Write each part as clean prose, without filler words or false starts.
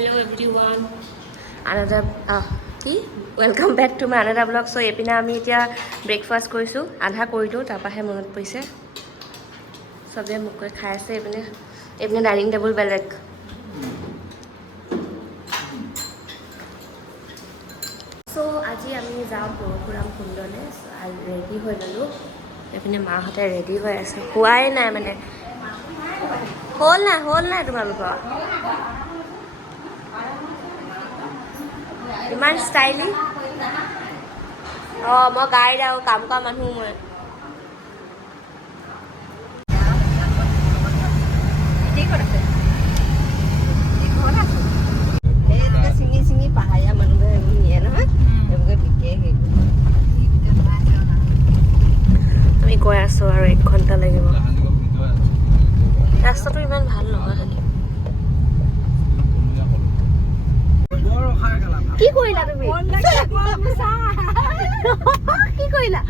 Hello everyone. Another কি welcome back to my another blog. So' এইপিনে আমি এতিয়া ব্ৰেকফাষ্ট কৰিছোঁ, আধা কৰিলোঁ, তাৰপৰাহে মনত পৰিছে। চবেই মোক কৈ খাই আছে। এইপিনে ডাইনিং টেবুল বেলেগ। চ' আজি আমি যাওঁ পৰশুৰাম কুণ্ডলৈ। ৰেডি হৈ ল'লোঁ। এইপিনে মাহঁতে ৰেডি হৈ আছে, হোৱাই নাই মানে। হ'ল নাই তোমালোকৰ? ইমান ষ্টাইলি। মই গাইড আৰু কাম কৰা মানুহ মই। চিঙি পাহাৰীয়া মানুহে নিয়ে নহয়, সেইবোৰকে বিকে। আমি গৈ আছোঁ আৰু 1 ঘণ্টা লাগিব। ৰাস্তাটো ইমান ভাল নহয় খালি। কি কৰিলা তুমি? কি কৰিলা?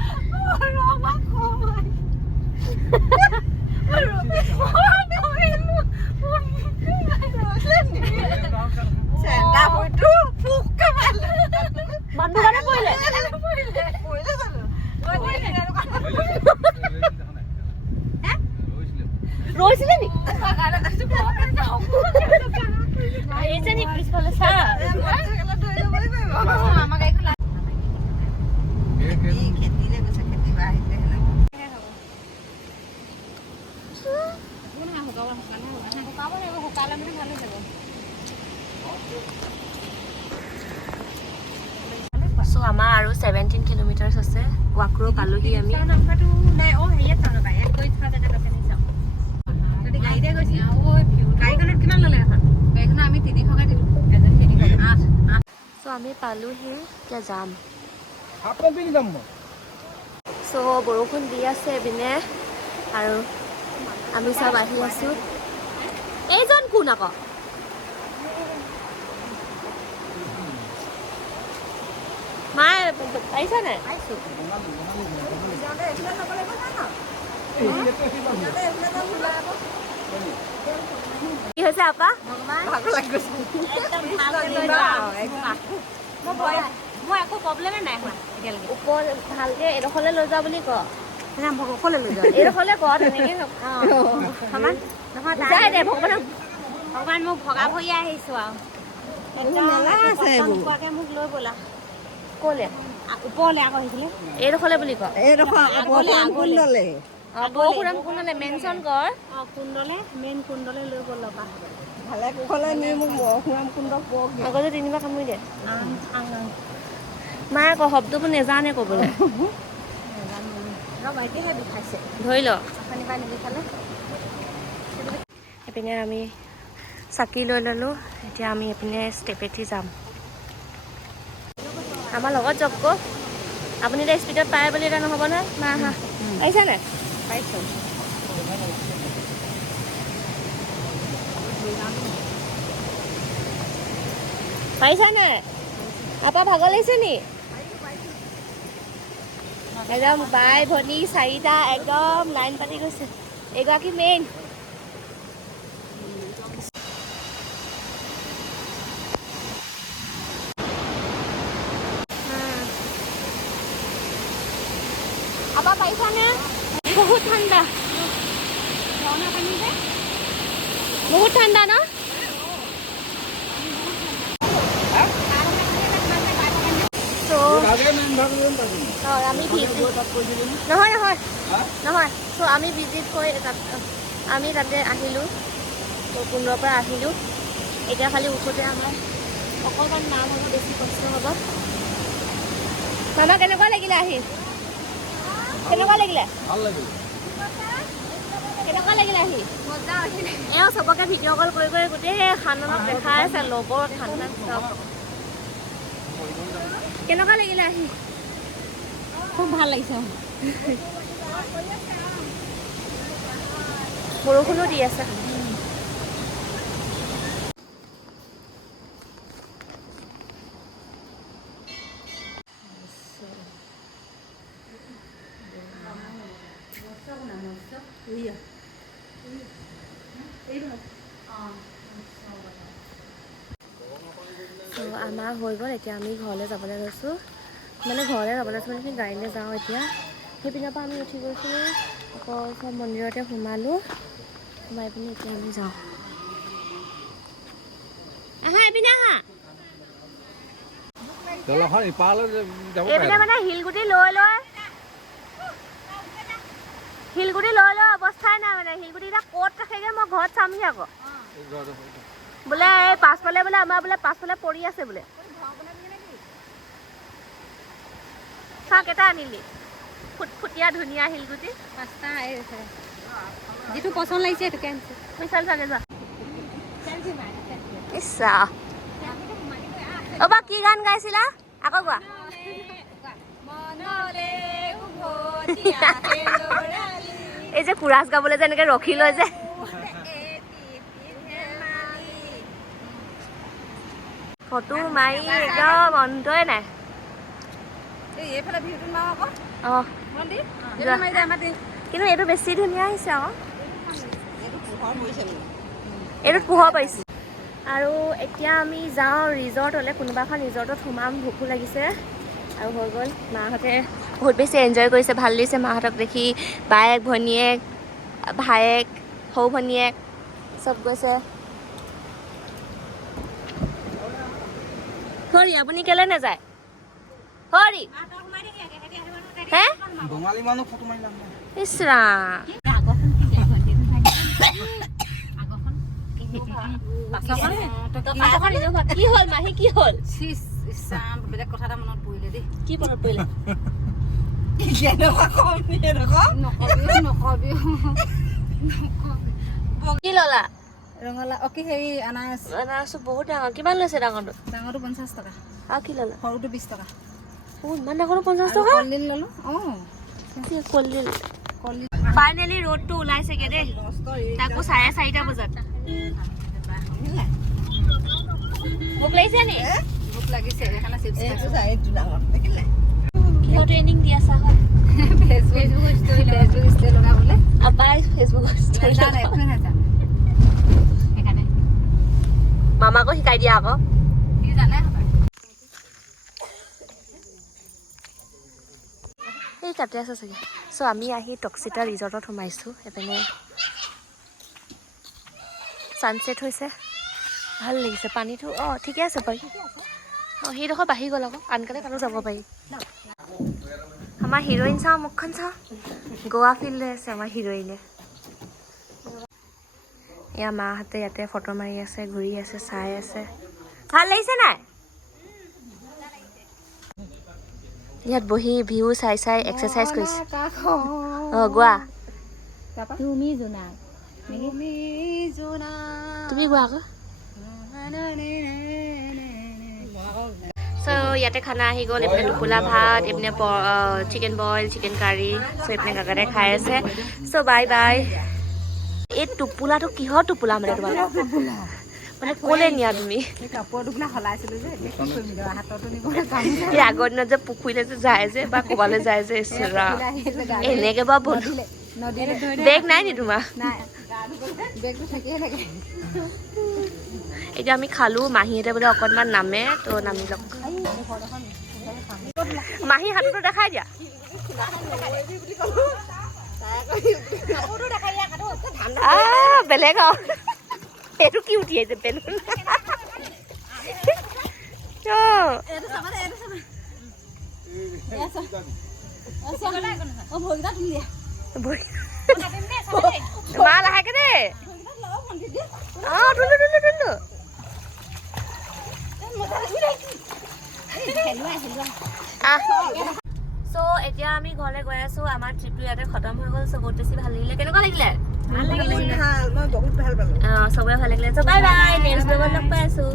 ৰৈছিলে নি? আহিছে নি পিছফালে চা? চ' আমাৰ আৰু 17 কিলোমিটাৰ্ছ আছে। ৱাক্ৰো পালোহি আমি। চ' আমি পালোহি, এতিয়া যাম। চ' বৰষুণ দি আছে এইপিনে আৰু আমি চব আহি আছোঁ। এইজন কোন আকৌ? মায়ে পাৰিছা নাই? কি হৈছে আপা? মই একো প্ৰব্লেমে নাই হোৱা এতিয়ালৈকে। ওপৰ ভালকে এডোখৰলৈ লৈ যোৱা বুলি ক। এইডোখৰলৈ ক, তেনেকৈ বুজাই দে। ভগৱান মোক ভগা ভৰিয়ে আহিছোঁ আৰু মোক লৈ ব'লা। ক'লে? ওপৰলৈ আকৌ আহিছিলে। এইডোখৰলৈ বুলি ক। পৰশুৰাম কুণ্ডলে মেনশ্যন কৰ। মেইন কুণ্ডলে লৈ গ'ল। আগতে 3বাৰ কামুৰি দিয়ে। মায়ে আকৌ শব্দবোৰ নেজানে ক'বলৈ। ধৰি ল। এইপিনে আমি চাকি লৈ ল'লোঁ। এতিয়া আমি এইপিনে ষ্টেপেদি যাম। আমাৰ লগত যাওক আকৌ। আপুনি এতিয়া স্পীডত পাৰে বুলি এতিয়া নহ'ব নহয়। মা আহা, পাৰিছা নাই? পাৰিছোঁ। পাৰিছা নাই? আপা ভাগৰ লাগিছে নি? একদম বাই ভনী 4টা একদম লাইন পাতি গৈছে। এগৰাকী মেইন। আপা পাৰিছা নে? বহুত ঠাণ্ডা। বহুত ঠাণ্ডা ন? আমি নহয়। চ' আমি ভিজিট কৰি আমি তাতে আহিলোঁ, কুণ্ডৰ পৰা আহিলোঁ। এতিয়া খালি উঠোতে আমাৰ অকণমান নাম হ'ব, বেছি কষ্ট হ'ব। মামা কেনেকুৱা লাগিলে আহি? কেনেকুৱা লাগিলে? ভাল লাগিলে। কেনেকুৱা লাগিলে আহি? মজা আহিলে। চবকে ভিডিঅ' কল কৰি গোটেই খানক দেখাই আছে, লগৰ খানদান চব। কেনেকুৱা লাগিলে আহি? খুব ভাল লাগিছে। বৰষুণো দি আছে। আমাৰ হৈ গ'ল এতিয়া আমি ঘৰলৈ যাবলৈ লৈছোঁ মানে ঘৰলৈ যাবলৈ লৈছোঁ মানে গাড়ীলৈ যাওঁ এতিয়া সেইপিনৰ পৰা আমি উঠি গৈছিলোঁ আকৌ চব মন্দিৰতে সোমালোঁ সোমাই পিনি এতিয়া আমি যাওঁ আহা এইপিনে আহা এইপিনে মানে শিলগুটি লৈ অৱস্থাই নাই মানে শিলগুটি এতিয়া ক'ত ৰাখেগৈ মই ঘৰত চামহি আকৌ বোলে এই পাছফালে বোলে আমাৰ বোলে পাছফালে পৰি আছে বোলে চাওক এটা আনিলি ফুটফুটীয়া ধুনীয়া শিলগুটি 5টা যিটো পচন্দ লাগিছে সেইটোকে আনিছে মিছাল চাগে যোৱা ইচ্ছা অবা কি গান গাইছিলা আকৌ গোৱা এই যে কুৰাজ গাবলৈ যে এনেকে ৰখি লয় যে ফটো মাৰি একদম অন্তই নাই কিন্তু এইটো বেছি ধুনীয়া আহিছে আকৌ এইটোত পোহৰ পাইছোঁ আৰু এতিয়া আমি যাওঁ ৰিজৰ্টলৈ কোনোবা এখন ৰিজৰ্টত সোমাম ভোকো লাগিছে আৰু হৈ গ'ল মাহঁতে বহুত বেছি এনজয় কৰিছে ভাল লাগিছে মাহঁতক দেখি বায়েক ভনীয়েক ভায়েক সৰু ভনীয়েক চব গৈছে হৰি আপুনি কেলে নাযায় হৰি হে ইছৰা কি হ'ল মাহী কি হ'ল বেলেগ কথা এটা মনত পৰিলে দেই কি মনত পৰিলে কি ললা ৰঙালাও অকি হেৰি আনাৰস বহুত ডাঙৰ কিমান লৈছে ডাঙৰটো 50 টকা আৰু কি ললা সৰুটো 20 টকা ইমান ডাঙৰটো 50 টকা কলডিল ললো কলডিল ফাইনেলি ৰোডটো ওলাইছেগে দেই তাকো 4:30 বজাত ভোক লাগিছে নি ভোক লাগিছে এখানে চিপছ এইটো সাইড ডাঙৰ দেখিলে কি ট্ৰেনিং দি আছা হয় ফেসবুক ষ্টৰি লগাবলে আপাই ফেসবুক ষ্টৰি না একো না জানে এখানে মামাকো শিকাই দিয়া আকৌ কি জানে এই কাটে আছে চাগে সো আমি আহি টক্সিটা ৰিজৰ্টত সোমাইছোঁ এপিনে সানসেট হৈছে ভাল লাগিছে পানীটো ঠিকে আছে বাৰু সেইডোখৰ বাঢ়ি গ'ল আকৌ আনকালে তাতো যাব পাৰি আমাৰ হিৰোইন চাওঁ মুখখন চাওঁ গোৱা ফিল লৈ আছে আমাৰ হিৰোইনে এয়া মাহঁতে ইয়াতে ফটো মাৰি আছে ঘূৰি আছে চাই আছে ভাল লাগিছে নাই ইয়াত বহি ভিউ চাই চাই এক্সাৰচাইজ কৰিছে গোৱা তুমি গোৱা আকৌ চ' ইয়াতে খানা আহি গ'ল এইপিনে টোপোলা ভাত এইপিনে চিকেন বইল চিকেন কাৰী চ' এইপিনে কাকাতে খাই আছে চ' বাই বাই এই টোপোলাটো কিহৰ টোপোলা মানে তোমাৰ মানে ক'লে নিয়া তুমি কাপোৰ টোপোলা সলাইছিলো যে এই আগৰ দিনত যে পুখুৰীলৈ যে যায় যে বা ক'বালৈ যায় যে এনেকে বা বেগ নাই নি তোমাৰ এতিয়া আমি খালো মাহীহঁতে বোলে অকণমান নামে তো নামি লওক মাহী হাতটো দেখাই দিয়া বেলেগ এইটো কি উঠি আহিছে বেলুন মা লাহেকে দেই চ' এতিয়া আমি ঘৰলৈ গৈ আছো আমাৰ ট্ৰিপটো ইয়াতে খতম হৈ গ'ল চ' বহুত বেছি ভাল লাগিলে কেনেকুৱা লাগিলে চবৰে ভাল লাগিলে চ' বাই বাই নেক্সট ব্লগত লগ পাই আছো